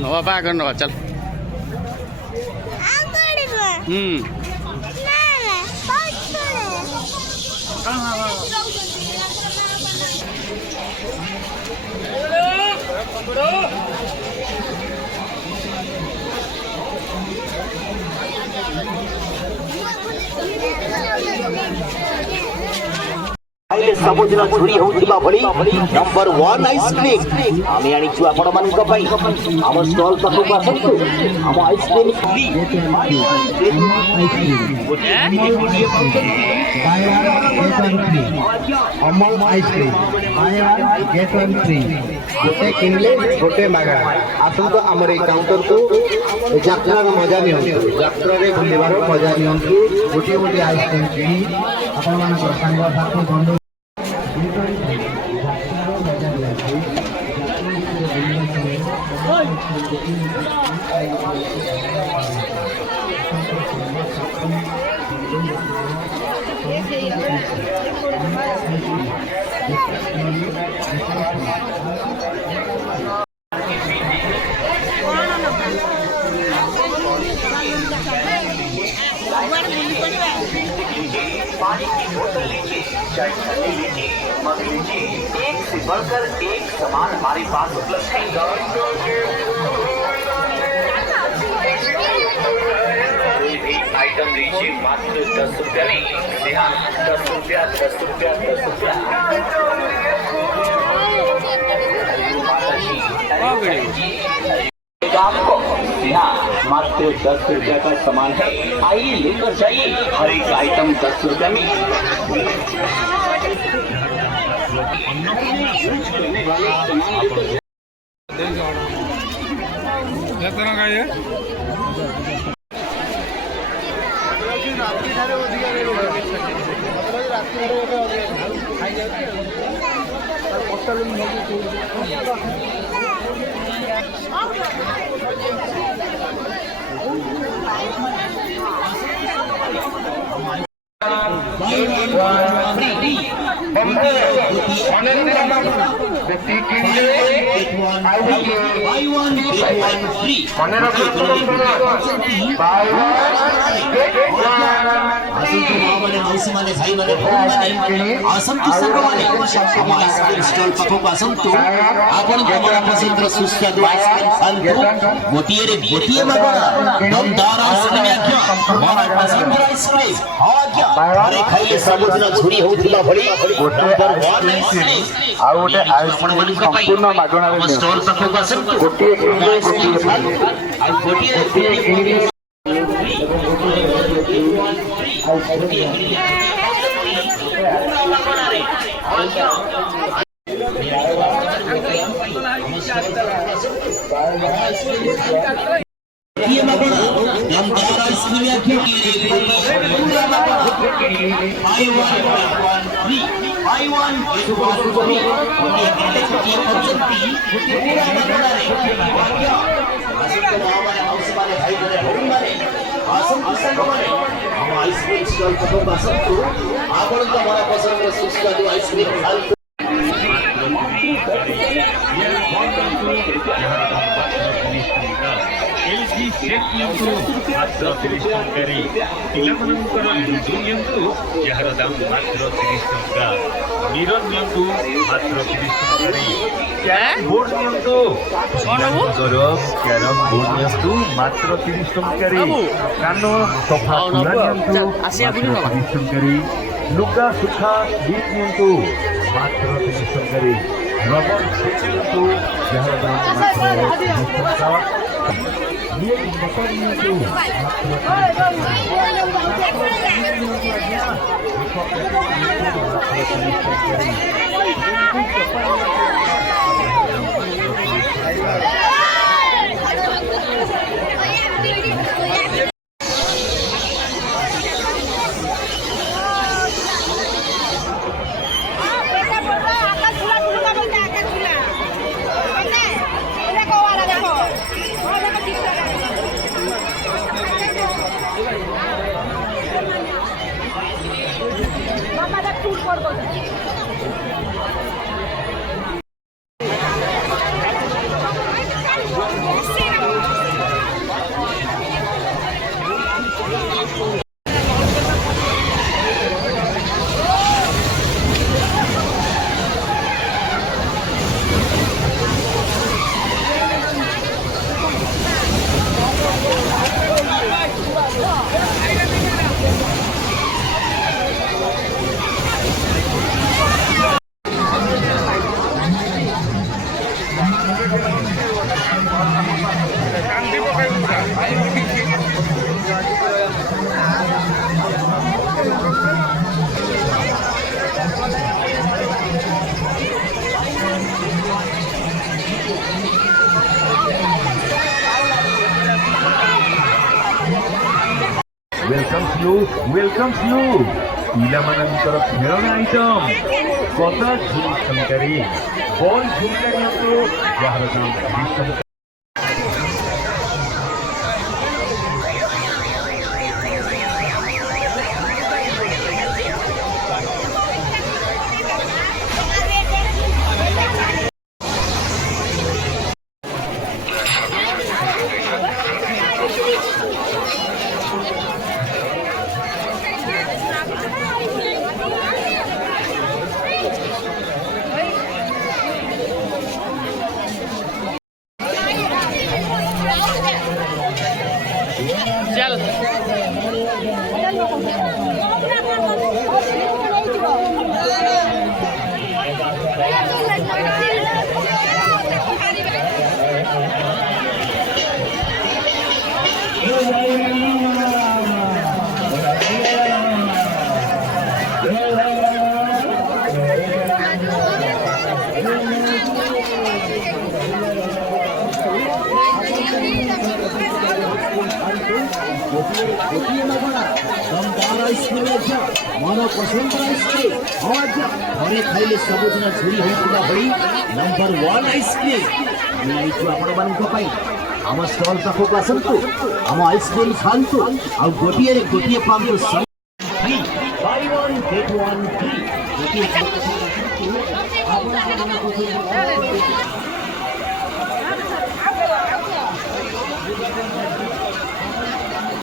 नवा पा कर नवा चल सबुदिन झुरी होउथिबा भली नंबर 1 आइसक्रीम आमी आनिछु आपण मानक पई हम स्टॉल पाखु आसंतु हम आइसक्रीम फ्री अमल ice cream bye one get one free गोटे किनले गोटे मागणा आसंतु हमर काउंटर को यात्रा मजा नियंतु यात्रा रे बुलिबार मजा नियंतु गोटे गोटे आइसक्रीम किनी आपण मानक संग साथी बंधु पानी की बोतल लीजिए, चाय छन्नी लीजिए, मग लीजिए, एक से बढ़कर एक सामान हमारे पास उपलब्ध है। कोई भी आइटम लीजिए मात्र 10 रुपया में, 10 रुपया 10 रुपया 10 रुपया। आपको यहाँ मात्र 10 रुपया का सामान है, आइए लेकर जाइए। हर एक आइटम 10 रुपया में। संपूर्ण मागणा आइसक्रीम स्टॉल पर आसंतु आपण मन पसंद सुस्वादु आइसक्रीम मात्र 30 टंकारी पिलामानंकर लुडु नियंतु यार दाम मात्र 30 टंका मिरर नियंतु मात्र 30 टंकारी बोर्ड नियंतु कैरम बोर्ड नियंतु मात्र 30 टंकारी कानो सोफा पूरा नियंतु मात्र 30 टंकारी लुगा सुखा बीट नियंतु मात्र 30 टंकारी रबर सेट नियंतु यार दाम मात्र 30 टंका Mama, that's too far. You welcomes you पिलामानंकर खेलना आइटम कथा झुल संकारी बॉल झुलका नियंतु यार नाम चल मन पसंद आइसक्रीम घरे खाइले सबुदिन झुरी होता भली नंबर 1 आइसक्रीम आपण मानक आम स्टल पाखक आसतु आम आइसक्रीम खातु आ गोटे पांतु free buy one get one free